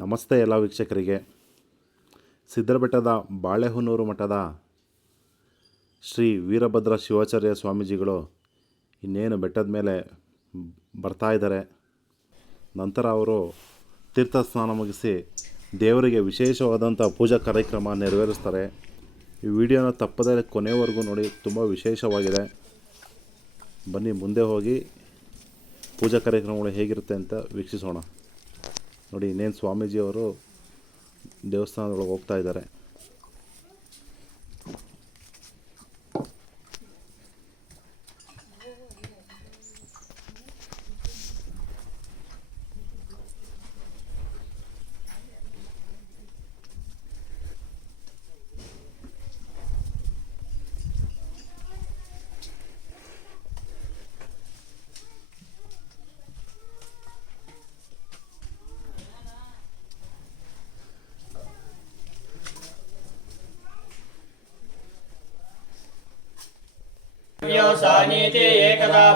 ನಮಸ್ತೆ ಎಲ್ಲ ವೀಕ್ಷಕರಿಗೆ. ಸಿದ್ದರಬೆಟ್ಟದ ಬಾಳೆಹೊನ್ನೂರು ಮಠದ ಶ್ರೀ ವೀರಭದ್ರ ಶಿವಾಚಾರ್ಯ ಸ್ವಾಮೀಜಿಗಳು ಇನ್ನೇನು ಬೆಟ್ಟದ ಮೇಲೆ ಬರ್ತಾ ಇದ್ದಾರೆ. ನಂತರ ಅವರು ತೀರ್ಥ ಸ್ನಾನ ಮುಗಿಸಿ ದೇವರಿಗೆ ವಿಶೇಷವಾದಂಥ ಪೂಜಾ ಕಾರ್ಯಕ್ರಮ ನೆರವೇರಿಸ್ತಾರೆ. ಈ ವಿಡಿಯೋನ ತಪ್ಪದೇ ಕೊನೆವರೆಗೂ ನೋಡಿ, ತುಂಬ ವಿಶೇಷವಾಗಿದೆ. ಬನ್ನಿ, ಮುಂದೆ ಹೋಗಿ ಪೂಜಾ ಕಾರ್ಯಕ್ರಮಗಳು ಹೇಗಿರುತ್ತೆ ಅಂತ ವೀಕ್ಷಿಸೋಣ. ನೋಡಿ ಇನ್ನೇನು ಸ್ವಾಮೀಜಿಯವರು ದೇವಸ್ಥಾನದೊಳಗೆ ಹೋಗ್ತಾ ಇದ್ದಾರೆ.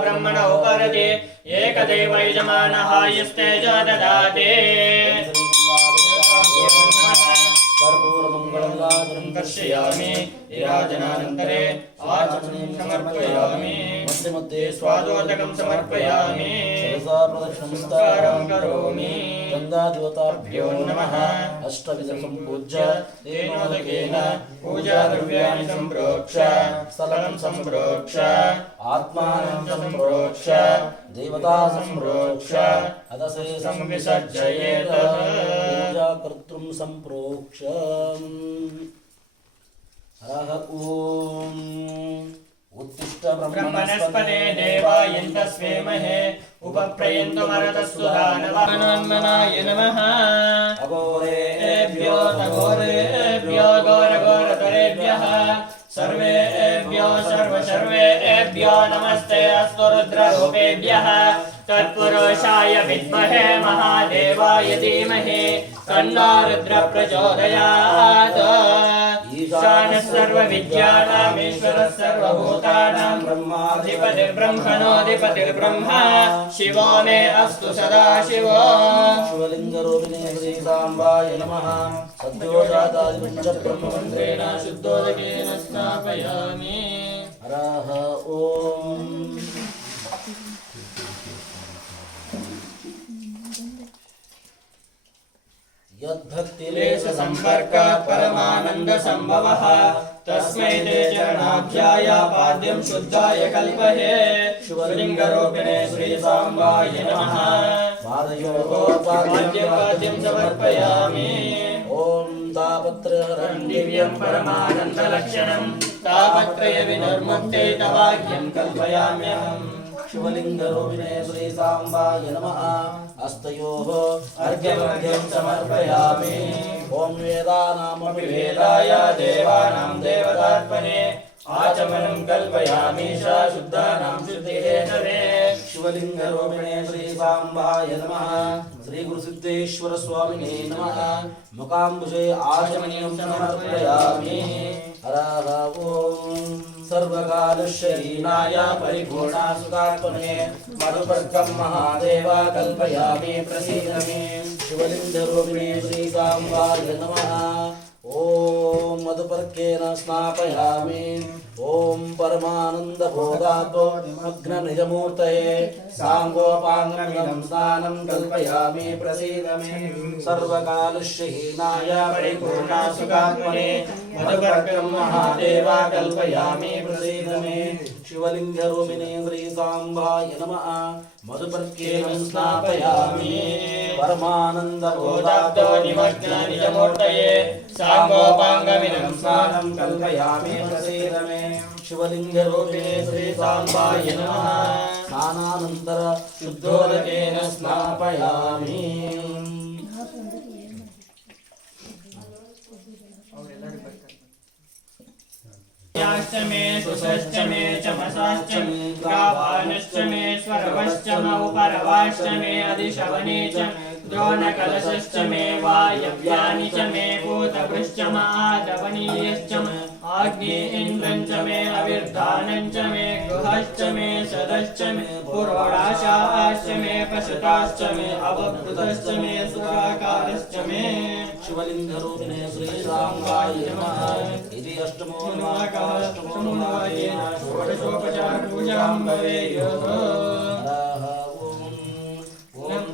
ब्रह्मण उपरति एकदैव यजमानः यस्ते च ददाति कर्पूरमङ्गलम् दर्शयामि विराजनानन्तरे आचमनीं समर्पयामि मध्ये मध्ये स्वादोदकं समर्पयामि। प्रदक्षिणं नमस्कारं करोमि। गन्धादेवताभ्यो भ्यो नमः। अष्टविधं सम्पूज्य तेनोदकेन पूजाद्रव्याणि सम्प्रोक्ष। स्थलं सम्प्रोक्ष। आत्मानं सम्प्रोक्ष। देवता सम्प्रोक्ष। अदसे संविसर्जयेत्। पूजाकर्तृं सम्प्रोक्ष। हरः ॐ उत्तिष्ठ ब्रह्मणस्पते देवायन्तस्वेमहे उपप्रयन्तमरतस्तु दानवान्मनाय नमः अघोरेभ्यो एभ्यो तघोरेभ्यो घोरघोरतरेभ्यः। सर्वेभ्यो सर्व सर्वेभ्यो नमस्ते अस्तु रुद्ररूपेभ्यः। तत्पुरुषाय विद्महे महादेवाय धीमहि। तन्नो रुद्र प्रचोदयात्। ईशानः सर्वविद्यानामीश्वरः सर्वभूतानां ब्रह्माधिपतिर्ब्रह्मणोऽधिपतिर्ब्रह्मा शिवो मे अस्तु सदा शिवो शिवलिङ्गरूपिणे श्रीसाम्बाय नमः सद्योजातादिपञ्च ब्रह्ममन्त्रेण शुद्धोदकेन स्नापयामि हरः ॐ क्लेश सम्पर्क परमानन्द सम्भवः तस्मै ते चरणाभ्याय पाद्यं शुद्धाय कल्पहे। शिवलिङ्गरूपिणे श्रीसाम्बाय नमः। पादयोः पाद्यं पाद्यं समर्पयामि। ॐ तापत्रहरं दिव्यं परमानन्दलक्षणं। तापत्रयविनिर्मुक्ते तवाक्यं कल्पयाम्यहम्। शिवलिङ्गरूपिणे श्रीसाम्बाय नमः हस्तयोः अर्घ्यमर्घ्यं समर्पयामि। ॐ वेदानामपि वेदाय देवानां देवतात्मने आचमनं कल्पयामि सा शुद्धानां शुद्धिहेतवे शिवलिङ्गरूपिणे श्रीसाम्बाय नमः श्रीगुरुसिद्धेश्वरस्वामिने नमः। मुकाम्बुजे आचमनीयं समर्पयामि। हरः ॐ सर्वकालशरीनाय परिपूर्णा सुतात्मने मधुपर्कं महादेव कल्पयामि प्रसीद मे शिवलिङ्गरूपिणे श्रीकाम्बाय नमः। ॐ मधुपर्केण स्नापयामि ॐ परमानन्दबोधातो निमग्ननिजमूर्तये साङ्गोपाङ्गमिदं स्नानं कल्पयामि प्रसीद मे सर्वकालश्यहीनाय परिपूर्णा सुखात्मने मधुपर्कं महादेव कल्पयामि प्रसीद मे शिवलिङ्गरूपिणे श्रीसाम्बाय नमः మధుపర్కేణం స్నాపయామి పరమానందబోధాబ్దో నిమగ్న నిజమూర్తయే సాంగోపాంగమినం స్నానం కల్పయామి ప్రసీదమే శివలింగరూపే శ్రీ సాంబాయ నమ స్నానానంతర శుద్ధోదకేన స్నాపయామి याश्च मे सुषश्च मे चमसाश्च मे गावानश्च मे स्वरवश्च मौपरवाश्च मे अधिशवने च द्रोणकलशश्च मे वायव्यानि च मे भूतभृश्च माधवनीयश्च आग्ने च मे अविर्धानं च मे गृहश्च मे सदश्च मे पुरोडाशाश्च मे पशुताश्च मे अवभृतश्च मे सुराकारश्च मे। शिवलिङ्गरूपिणे श्रीसाम्बाय नमः। इति अष्टमो नमाकाष्टमोन्वाकेन षोडशोपचारपूजां भवेयुः ॐ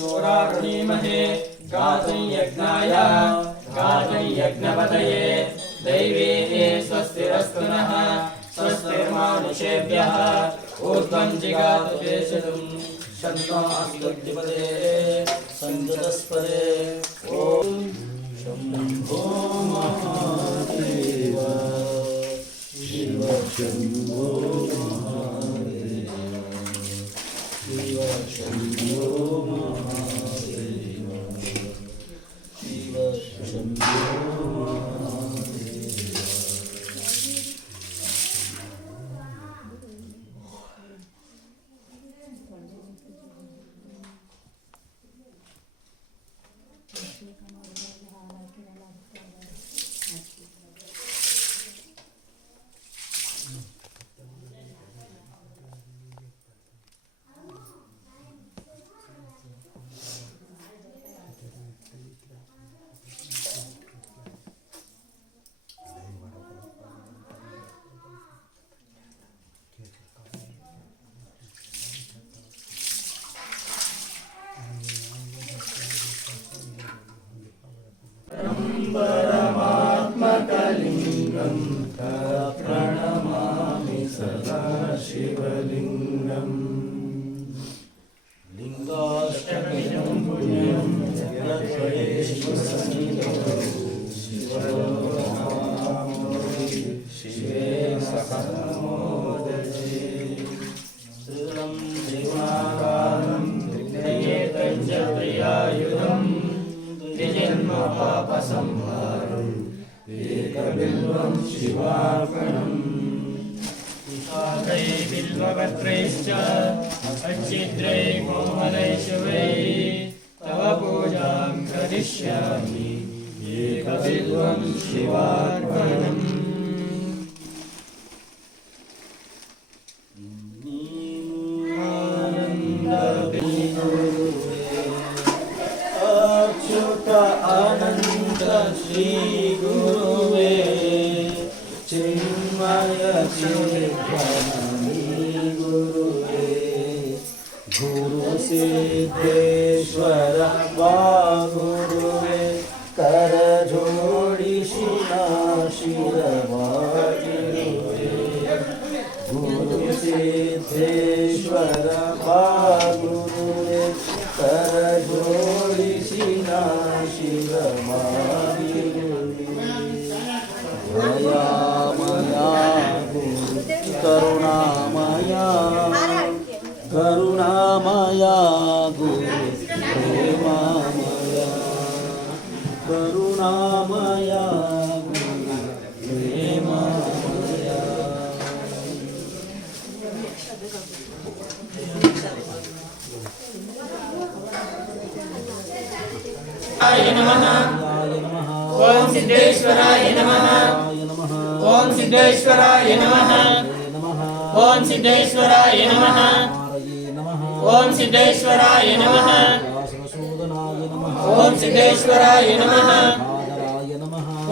तच्चन्यो धीमहे गातुं यज्ञाय गातुं यज्ञपतये दैवे स्वस्तिरस्तु स्वस्तिर्मानुषेभ्यः ऊर्ध्वं जिगातु शन्नास्पतिपदे सञ्जतस्पदे। सहमोदये श्रीलं देवाकारं च प्रियायुधम् त्रिजन्मपापसंहारम् एकबिल्वं शिवार्पणम् शाकै बिल्वपत्रैश्च अच्छिद्रै कोमलैशवै तव पूजां करिष्यामि एकबिल्वं शिवार्पणम् 지구에 증마여 지파 ప్రేమామయ కరుణామయ ప్రేమామయ ఓం సిద్ధేశ్వరాయ నమ. ఓం సిద్ధేశ్వరాయ నమ. ఓం సిద్ధేశ్వరాయ నమ. ఓం సిద్ధేశ్వరాయ నమ ఓం సిద్ధేశ్వరాయ నమ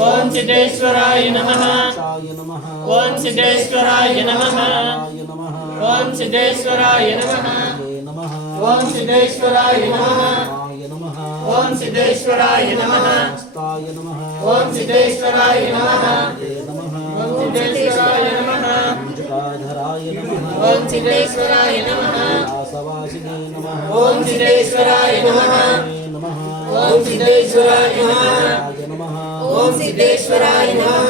ఓం సిద్ధేశ్వరాయ నమ ఓం సిద్ధేశ్వరాయ నమ ఓం సిద్ధేశ్వరాయ నమ ఓం సిద్ధేశ్వరాయ నమ ఓం సిద్ధేశ్వరాయ నమ ఓం సిద్ధేశ్వరాయ నమ ఓం సిద్ధేశ్వరాయ నమ ఓం సిద్ధేశ్వరాయ నమ सिद्धेश्वराय नमः। ॐ सिद्धेश्वराय नमः। ॐ सिद्धेश्वराय नमः। ॐ सिद्धेश्वराय नमः।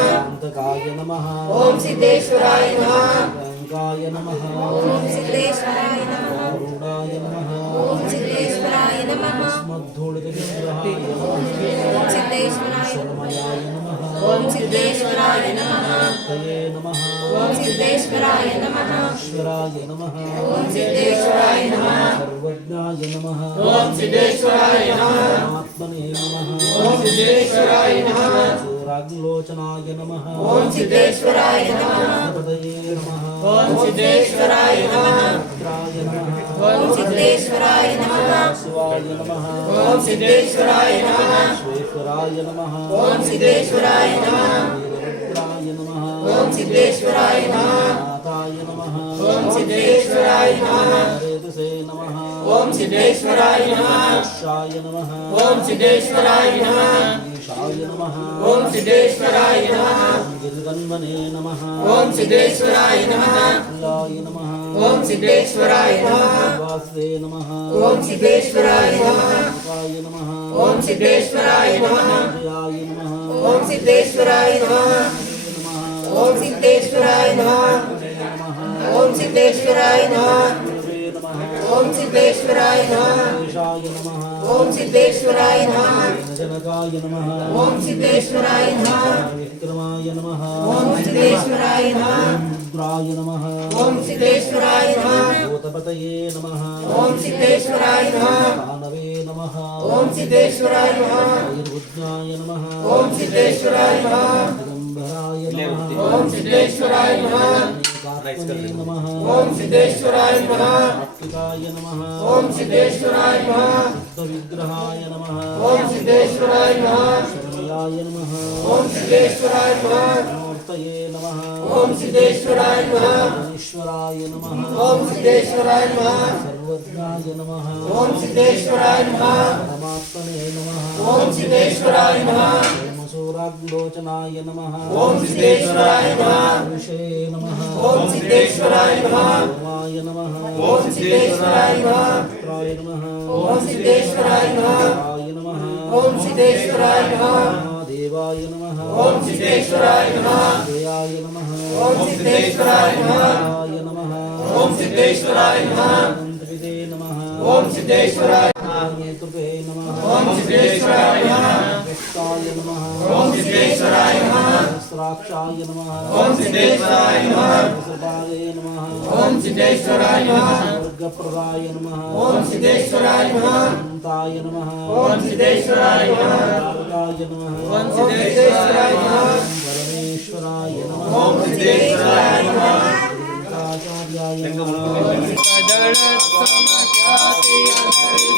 ये नमः। सिद्धेश्वराय नमः। नमः। सिद्धेश्वराय नमः। दासवासिने नमः। सिद्धेश्वराय नमः। नमः। सिद्धेश्वराय नमः। सिद्धेश्वराय नमः। सिद्धेश्वराय नमः रङ्गाय नमः ॐ सिद्धेश्वराय नमः गरुडाय नमः ॐ सिद्धेश्वराय नमः स्मद्धूलितविग्रहाय नमः ॐ सिद्धेश्वराय शर्मयाय नमः ॐ सिद्धेश्वराय नमः तये नमः ॐ सिद्धेश्वराय नमः ईश्वराय नमः ॐ सिद्धेश्वराय नमः सर्वज्ञाय नमः ॐ सिद्धेश्वराय नमः आत्मने नमः ॐ सिद्धेश्वराय नमः सूराग्लोचनाय नमः ॐ सिद्धेश्वराय नमः पदये नमः ॐ सिद्धेश्वराय नमः ఓం సిద్ధేశ్వరాయ నమః నాథాయ నమః ఓం సిద్ధేశ్వరాయ నమః హరేతుసే నమః ఓం సిద్ధేశ్వరాయ నమః ఈశాయ నమః ఓం సిద్ధేశ్వరాయ నమః ఈశాయ నమః ఓం సిద్ధేశ్వరాయ నమః గిరిధన్వనే నమః ఓం సిద్ధేశ్వరాయ నమః ప్రియాయ నమః ఓం సిద్ధేశ్వరాయ నమః వాసుదే నమః ఓం సిద్ధేశ్వరాయ నమః శివాయ నమః ఓం సిద్ధేశ్వరాయ నమః జయాయ నమః ఓం సిద్ధేశ్వరాయ నమః ఓం సిద్ధేశ్వరాయ నమః ఓం సిద్ధేశ్వరాయ నమః ఓం సిద్ధేశ్వరాయ నమః ఓం సిద్ధేశ్వరాయ నమః ఓం సిద్ధేశ్వరాయ నమః విక్రమాయ నమః ఓం సిద్ధేశ్వరాయ నమః रुद्राय नमः ओम सिद्धेश्वराय नमः भूतपतये नमः ओम सिद्धेश्वराय नमः दानवे नमः ओम सिद्धेश्वराय नमः आयुर्विज्ञाय नमः ओम सिद्धेश्वराय नमः దిగంబరాయ నమః ఓం సిద్ధేశ్వరాయ నమః కాత్మనే నమః ఓం సిద్ధేశ్వరాయ నమః సాత్వికాయ నమః ఓం సిద్ధేశ్వరాయ నమః విగ్రహాయ నమః ఓం సిద్ధేశ్వరాయ నమః శరణ్యాయ నమః ఓం సిద్ధేశ్వరాయ నమః మూర్తయే నమః ఓం సిద్ధేశ్వరాయ నమః ఈశ్వరాయ నమః ఓం సిద్ధేశ్వరాయ నమః సర్వజ్ఞాయ నమః ఓం సిద్ధేశ్వరాయ నమః పరమాత్మనే నమః ఓం సిద్ధేశ్వరాయ నమః సోమసూరాగ్లోచనాయ నమః ఓం సిద్ధేశ్వరాయ నమః ఋషే నమః ఓం సిద్ధేశ్వరాయ నమః ఓమాయ నమః ఓం సిద్ధేశ్వరాయ నమః పుత్రాయ నమః ఓం సిద్ధేశ్వరాయ నమః ఆయ నమః ఓం సిద్ధేశ్వరాయ నమః మహాదేవాయ నమః ఓం సిద్ధేశ్వరాయ నమః జయాయ నమః ఓం సిద్ధేశ్వరాయ నమః ఆయ నమః ఓం సిద్ధేశ్వరాయ నమః అనంతవిదే నమః ఓం सहस्राक्षाय नमः। ओम सिद्धेश्वराय नमः। सहस्राक्षाय नमः। ओम सिद्धेश्वराय नमः। सर्वाय नमः। ओम सिद्धेश्वराय नमः। दुर्गप्रदाय नमः। ओम सिद्धेश्वराय नमः। अनंताय नमः। ओम सिद्धेश्वराय नमः। तारकाय नमः। ओम सिद्धेश्वराय नमः। परमेश्वराय नमः। ओम सिद्धेश्वराय नमः। आचार्याय नमः। जगत समाख्याति अंतरिक्ष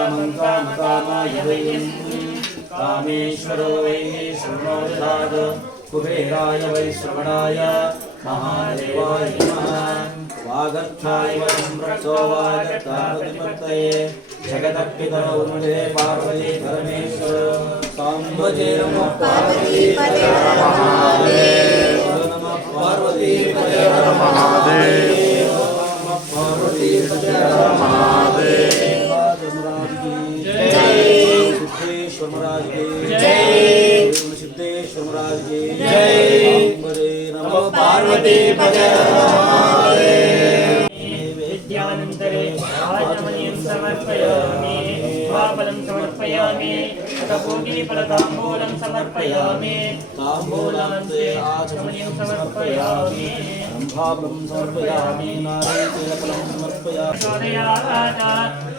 कामं कामकामाय वैम् कामेश्वरो वै शृणो कुबेराय वै श्रवणाय, महादेवाय वागर्थाय संरक्षो वागर्थापतिपत्तये जगदप्पितरौ मुदे पार्वती परमेश्वर। साम्बजे नमः पार्वती महादेव नमः पार्वती महादेव नमः पार्वती महादेव। सिद्धेश्वर महाराज के जय सिद्धेश्वर महाराज के जय नमो पार्वती वेद्यानन्तरे राजमणिं समर्पयामि समर्पयामि समर्पयामि ताम्बूलान्ते समर्पयामि समर्पयामि समर्पयामि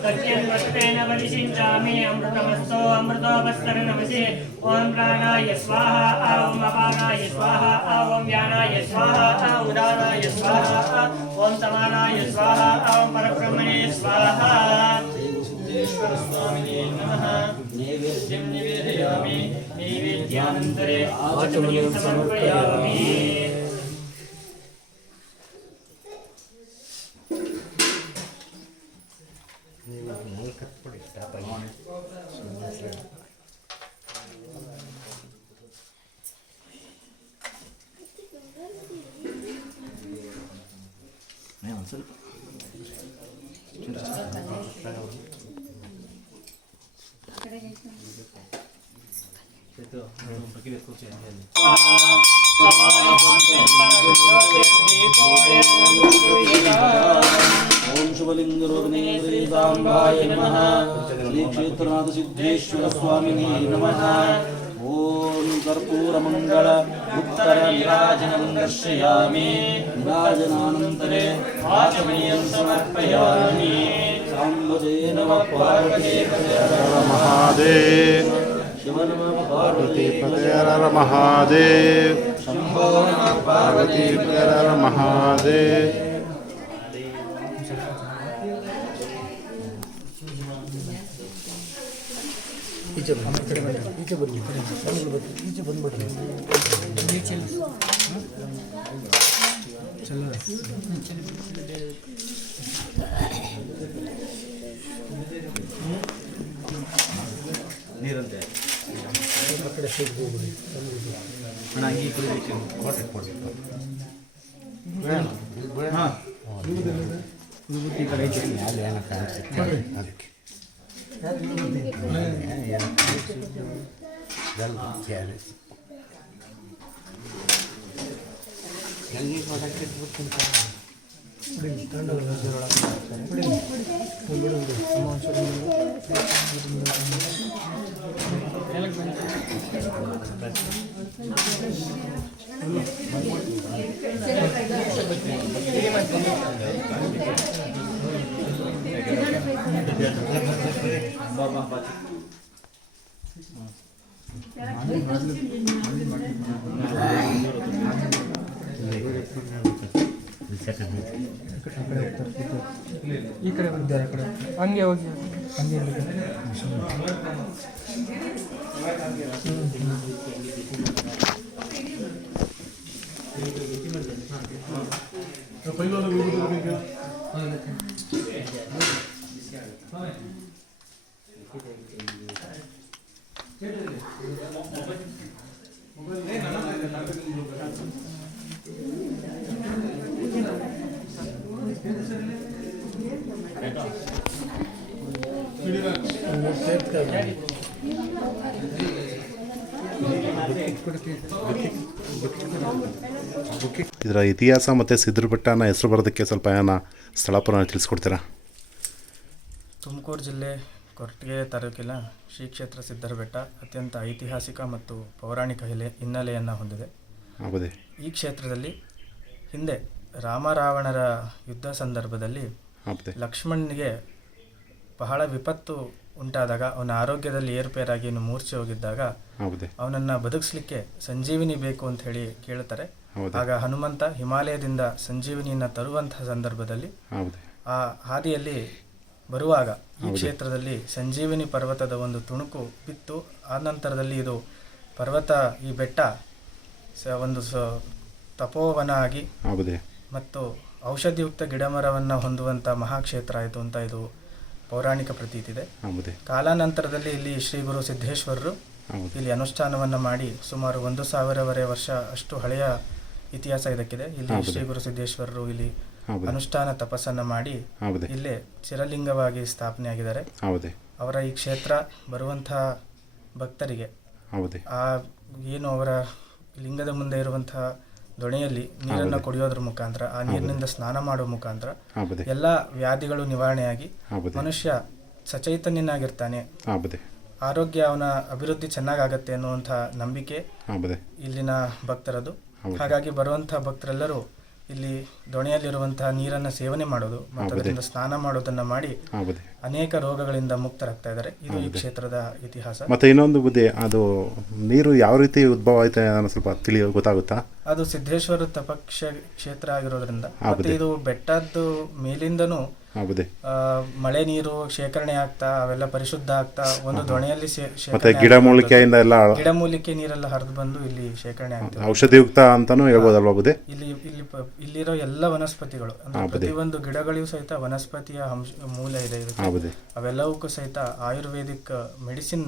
चोदयात सत्यन्वस्तेन परिषिञ्चामि अमृतमस्तु अमृतोपस्तरणमसि ॐ प्राणाय स्वाहा, ॐ अपानाय स्वाहा, ॐ व्यानाय स्वाहा उदानाय स्वाहा, ॐ समानाय स्वाहा, ॐ परब्रह्मणे स्वाहा। नमः। नैवेद्यं निवेदयामि। नैवेद्यानन्तरे आचमनीयं समर्पयामि। स्वामिने नमः ॐ कर्पूरमङ्गल उत्तर निराजनं दर्शयामि निराजनानन्तरे आचमनीयं समर्पयामि साम्बुजे नमः पार्वते महादेव शिव नमः पार्वती पदर महादेव शम्भो नमः पार्वती पदर महादेव ಈಚೆ ಬನ್ನಿ ಈಚೆ ಬನ್ನಿ ಈಚೆ ಬನ್ನಿ ಈಚೆ ಬಂದ್ಬಿಡ್ರಿ ಚಲ ನೀರಂತೆ ಆ ಕಡೆ ಸೈಡ್ ಹೋಗ್ಬಿಡಿ ಅಣ್ಣ ಈ ಕಡೆ ಕಾಟೆಟ್ ಮಾಡಬೇಕು ಹಾಂ ಈ ಕಡೆ ಐತೆ ಅಲ್ಲಿ ಏನಕ್ಕೆ ಅದಕ್ಕೆ yang ini produk itu tentang Thank you. ಬಂದಿದ್ದಾರೆ ಆ ಕಡೆ ಹಂಗೆ ಹೋಗಿ ಹಂಗೆ ಇಲ್ಲಿಗೆ. ಇದರ ಇತಿಹಾಸ ಮತ್ತು ಸಿದ್ರ ಬೆಟ್ಟನ ಹೆಸರು ಬರೋದಕ್ಕೆ ಸ್ವಲ್ಪ ಏನ ಸ್ಥಳ ಪುರಾಣ ತಿಳಿಸ್ಕೊಡ್ತೀರಾ? ತುಮಕೂರು ಜಿಲ್ಲೆ ಕೊರಟಗೆ ತಾಲೂಕಿನ ಶ್ರೀ ಕ್ಷೇತ್ರ ಸಿದ್ಧರ ಬೆಟ್ಟ ಅತ್ಯಂತ ಐತಿಹಾಸಿಕ ಮತ್ತು ಪೌರಾಣಿಕ ಹಿಲೆ ಹಿನ್ನೆಲೆಯನ್ನು ಹೊಂದಿದೆ. ಹೌದೇ. ಈ ಕ್ಷೇತ್ರದಲ್ಲಿ ಹಿಂದೆ ರಾಮರಾವಣರ ಯುದ್ಧ ಸಂದರ್ಭದಲ್ಲಿ ಲಕ್ಷ್ಮಣನಿಗೆ ಬಹಳ ವಿಪತ್ತು ಉಂಟಾದಾಗ ಅವನ ಆರೋಗ್ಯದಲ್ಲಿ ಏರುಪೇರಾಗಿ ಇನ್ನು ಮೂರ್ಛೆ ಹೋಗಿದ್ದಾಗ ಅವನನ್ನು ಬದುಕಿಸ್ಲಿಕ್ಕೆ ಸಂಜೀವಿನಿ ಬೇಕು ಅಂತ ಹೇಳಿ ಕೇಳ್ತಾರೆ. ಆಗ ಹನುಮಂತ ಹಿಮಾಲಯದಿಂದ ಸಂಜೀವಿನಿಯನ್ನು ತರುವಂತಹ ಸಂದರ್ಭದಲ್ಲಿ ಆ ಹಾದಿಯಲ್ಲಿ ಬರುವಾಗ ಈ ಕ್ಷೇತ್ರದಲ್ಲಿ ಸಂಜೀವಿನಿ ಪರ್ವತದ ಒಂದು ತುಣುಕು ಬಿತ್ತು. ಆ ನಂತರದಲ್ಲಿ ಇದು ಪರ್ವತ ಈ ಬೆಟ್ಟ ಸ ಒಂದು ಸ ತಪೋವನ ಆಗಿ ಮತ್ತು ಔಷಧಿಯುಕ್ತ ಗಿಡಮರವನ್ನು ಹೊಂದುವಂಥ ಮಹಾಕ್ಷೇತ್ರ ಆಯಿತು ಅಂತ ಇದು ಪೌರಾಣಿಕ ಪ್ರತೀತಿದೆ ಇದೆ. ಕಾಲಾನಂತರದಲ್ಲಿ ಇಲ್ಲಿ ಶ್ರೀ ಗುರು ಸಿದ್ದೇಶ್ವರರು ಇಲ್ಲಿ ಅನುಷ್ಠಾನವನ್ನು ಮಾಡಿ ಸುಮಾರು ಒಂದು ಸಾವಿರವರೆ ವರ್ಷ ಅಷ್ಟು ಹಳೆಯ ಇತಿಹಾಸ ಇದಕ್ಕಿದೆ. ಇಲ್ಲಿ ಶ್ರೀ ಗುರು ಸಿದ್ದೇಶ್ವರರು ಇಲ್ಲಿ. ಅನುಷ್ಠಾನ ತಪಸ್ಸನ್ನು ಮಾಡಿ ಇಲ್ಲೇ ಚಿರಲಿಂಗವಾಗಿ ಸ್ಥಾಪನೆಯಾಗಿದ್ದಾರೆ ಹೌದೇ. ಅವರ ಈ ಕ್ಷೇತ್ರ ಬರುವಂತಹ ಭಕ್ತರಿಗೆ ಆ ಏನು ಅವರ ಲಿಂಗದ ಮುಂದೆ ಇರುವಂತಹ ದೊಣೆಯಲ್ಲಿ ನೀರನ್ನು. ಕುಡಿಯೋದ್ರ ಮುಖಾಂತರ ಆ ನೀರಿನಿಂದ ಸ್ನಾನ ಮಾಡುವ ಮುಖಾಂತರ ಎಲ್ಲ ವ್ಯಾಧಿಗಳು ನಿವಾರಣೆಯಾಗಿ ಮನುಷ್ಯ ಸಚೈತನ್ಯನಾಗಿರ್ತಾನೆ. ಆರೋಗ್ಯ ಅವನ ಅಭಿವೃದ್ಧಿ ಚೆನ್ನಾಗಾಗತ್ತೆ ಅನ್ನುವಂತಹ ನಂಬಿಕೆ ಇಲ್ಲಿನ ಭಕ್ತರದು. ಹಾಗಾಗಿ ಬರುವಂತಹ ಭಕ್ತರೆಲ್ಲರೂ ಇಲ್ಲಿ ದೊಣೆಯಲ್ಲಿರುವಂತಹ ನೀರನ್ನ ಸೇವನೆ ಮಾಡೋದು ಮತ್ತು ಅದರಿಂದ ಸ್ನಾನ ಮಾಡೋದನ್ನ ಮಾಡಿ ಅನೇಕ ರೋಗಗಳಿಂದ ಮುಕ್ತರಾಗ್ತಾ ಇದ್ದಾರೆ. ಇದು ಈ ಕ್ಷೇತ್ರದ ಇತಿಹಾಸ. ಮತ್ತೆ ಇನ್ನೊಂದು ಬುದ್ಧಿ ಅದು ನೀರು ಯಾವ ರೀತಿ ಉದ್ಭವ ಆಯ್ತು ಅನ್ನೋ ಸ್ವಲ್ಪ ತಿಳಿಯೋ ಗೊತ್ತಾಗುತ್ತಾ? ಅದು ಸಿದ್ದೇಶ್ವರ ತಪಕ್ಷ ಕ್ಷೇತ್ರ ಆಗಿರೋದ್ರಿಂದ. ಮತ್ತೆ ಇದು ಬೆಟ್ಟದ್ದು ಮೇಲಿಂದನೂ ಮಳೆ ನೀರು ಶೇಖರಣೆ ಆಗ್ತಾ ಅವೆಲ್ಲ ಪರಿಶುದ್ಧ ಆಗ್ತಾ ಒಂದು ದೊಣೆಯಲ್ಲಿ ಮತ್ತೆ ಗಿಡಮೂಲಿಕೆಯಿಂದ ಗಿಡ ಎಲ್ಲ ಗಿಡಮೂಲಿಕೆ ನೀರೆಲ್ಲ ಹರಿದು ಬಂದು ಇಲ್ಲಿ ಶೇಖರಣೆ ಆಗ್ತದೆ ಔಷಧಿಯುಕ್ತ ಅಂತಾನೂ ಹೇಳ್ಬೋದಲ್ವಾ ಇಲ್ಲಿ ಇಲ್ಲಿ ಇಲ್ಲಿರೋ ಎಲ್ಲ ವನಸ್ಪತಿಗಳು. ಪ್ರತಿಯೊಂದು ಗಿಡಗಳಿಗೂ ಸಹಿತ ವನಸ್ಪತಿಯ ಅಂಶ ಮೂಲ ಇದೆ ಇದಕ್ಕೆ ಅವೆಲ್ಲವಕ್ಕೂ ಸಹಿತ ಆಯುರ್ವೇದಿಕ್ ಮೆಡಿಸಿನ್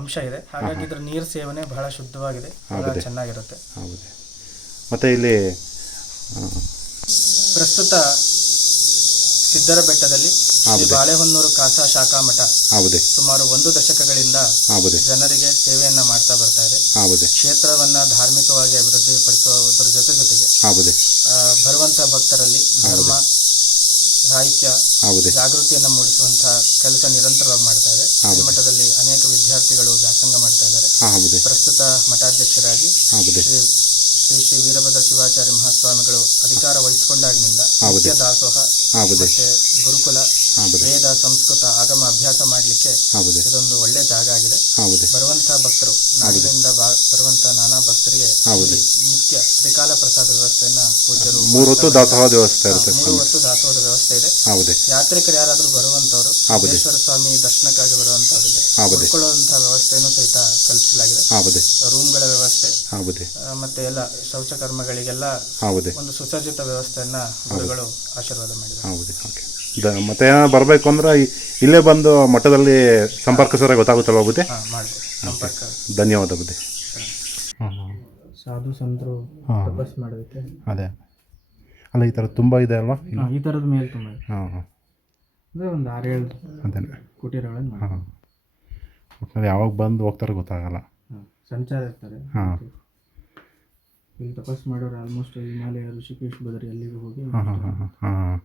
ಅಂಶ ಇದೆ. ಹಾಗಾಗಿ ಇದ್ರ ನೀರು ಸೇವನೆ ಬಹಳ ಶುದ್ಧವಾಗಿದೆ. ಬಹಳ ಚೆನ್ನಾಗಿರುತ್ತೆ. ಮತ್ತೆ ಇಲ್ಲಿ ಪ್ರಸ್ತುತ ಸಿದ್ದರ ಬೆಟ್ಟದಲ್ಲಿ ಶ್ರೀ ಬಾಳೆಹೊನ್ನೂರು ಕಾಸಾ ಶಾಖಾ ಮಠ ಸುಮಾರು ಒಂದು ದಶಕಗಳಿಂದ ಜನರಿಗೆ ಸೇವೆಯನ್ನ ಮಾಡ್ತಾ ಬರ್ತಾ ಇದೆ. ಕ್ಷೇತ್ರವನ್ನ ಧಾರ್ಮಿಕವಾಗಿ ಅಭಿವೃದ್ಧಿಪಡಿಸೋದ್ರ ಜೊತೆ ಜೊತೆಗೆ ಬರುವಂತ ಭಕ್ತರಲ್ಲಿ ಧರ್ಮ ಸಾಹಿತ್ಯ ಜಾಗೃತಿಯನ್ನ ಮೂಡಿಸುವಂತಹ ಕೆಲಸ ನಿರಂತರವಾಗಿ ಮಾಡ್ತಾ ಇದೆ. ಈ ಮಠದಲ್ಲಿ ಅನೇಕ ವಿದ್ಯಾರ್ಥಿಗಳು ವ್ಯಾಸಂಗ ಮಾಡ್ತಾ ಇದ್ದಾರೆ. ಪ್ರಸ್ತುತ ಮಠಾಧ್ಯಕ್ಷರಾಗಿ ಶ್ರೀ ಶ್ರೀ ಶ್ರೀ ವೀರಭದ್ರ ಶಿವಾಚಾರ್ಯ ಮಹಾಸ್ವಾಮಿಗಳು ಅಧಿಕಾರ ವಹಿಸಿಕೊಂಡಾಗಿನಿಂದ. ನಿತ್ಯ ದಾಸೋಹ ಮತ್ತೆ ಗುರುಕುಲ ವೇದ ಸಂಸ್ಕೃತ ಆಗಮ ಅಭ್ಯಾಸ ಮಾಡಲಿಕ್ಕೆ ಇದೊಂದು ಒಳ್ಳೆ ಜಾಗ ಆಗಿದೆ. ಬರುವಂತಹ ಭಕ್ತರು ನಾಡಿನಿಂದ ಬರುವಂತಹ ನಾನಾ ಭಕ್ತರಿಗೆ ನಿತ್ಯ ತ್ರಿಕಾಲ ಪ್ರಸಾದ ವ್ಯವಸ್ಥೆಯನ್ನ ಪೂಜ್ಯರು ಮೂರು ಹೊತ್ತು ದಾಸೋಹದ ವ್ಯವಸ್ಥೆ ಇರುತ್ತೆ ಮೂರು ಹೊತ್ತು ದಾಸೋಹದ ವ್ಯವಸ್ಥೆ ಇದೆ. ಯಾತ್ರಿಕರು ಯಾರಾದರೂ ಬರುವಂತವರು ಸಿದ್ದೇಶ್ವರ ಸ್ವಾಮಿ ದರ್ಶನಕ್ಕಾಗಿ ಬರುವಂತವರಿಗೆ. ಉಳ್ಕೊಳ್ಳುವಂತಹ ವ್ಯವಸ್ಥೆಯನ್ನು ಸಹಿತ ಕಲ್ಪಿಸಲಾಗಿದೆ. ರೂಮ್ಗಳ ವ್ಯವಸ್ಥೆ ಮತ್ತೆ ಎಲ್ಲ ಶೌಚ ಕರ್ಮಗಳಿಗೆಲ್ಲ ಒಂದು ಸುಸಜ್ಜಿತ ವ್ಯವಸ್ಥೆಯನ್ನ ಗುರುಗಳು ಆಶೀರ್ವಾದ ಮಾಡಿದ್ದಾರೆ. ದ ಮತ್ತೆ ಏನಾದ್ರು ಬರಬೇಕು ಅಂದ್ರೆ ಇಲ್ಲೇ ಬಂದು ಮಠದಲ್ಲಿ ಸಂಪರ್ಕಿಸಿದ್ರೆ ಗೊತ್ತಾಗುತ್ತಲ್ವ ಬುದ್ಧಿ? ಹೋಗುತ್ತೆ ಮಾಡ್ಬೋದು ಸಂಪರ್ಕ. ಧನ್ಯವಾದ ಬುದ್ಧಿ. ಹಾಂ ಹಾಂ ಸಾಧು ಸಂತರು ಹಾಂ. ತಪಸ್ ಮಾಡೋದಕ್ಕೆ ಅದೇ. ಅಲ್ಲ ಈ ಥರ ತುಂಬ ಇದೆ ಅಲ್ವಾ? ಹಾಂ ಈ ಥರದ ಮೇಲೆ ತುಂಬ ಇದೆ. ಹಾಂ ಹಾಂ. ಅಂದರೆ ಒಂದು ಆರೇಳು ಅದೇ ಕುಟೀರಗಳನ್ನು ಮಾಡಿ ಹಾಂ. ಒಟ್ಟಿನಲ್ಲಿ ಯಾವಾಗ ಬಂದು ಹೋಗ್ತಾರೋ ಗೊತ್ತಾಗಲ್ಲ. ಹಾಂ ಸಂಚಾರ ಇರ್ತಾರೆ. ಹಾಂ. ಇಲ್ಲಿ ತಪಸ್ ಮಾಡೋರು ಆಲ್ಮೋಸ್ಟ್ ಹಿಮಾಲಯ ಋಷಿಕೇಶ್ ಬದರಿ ಅಲ್ಲಿಗೆ ಹೋಗಿ ಹಾಂ ಹಾಂ ಹಾಂ. ಹಾಂ ಹಾಂ.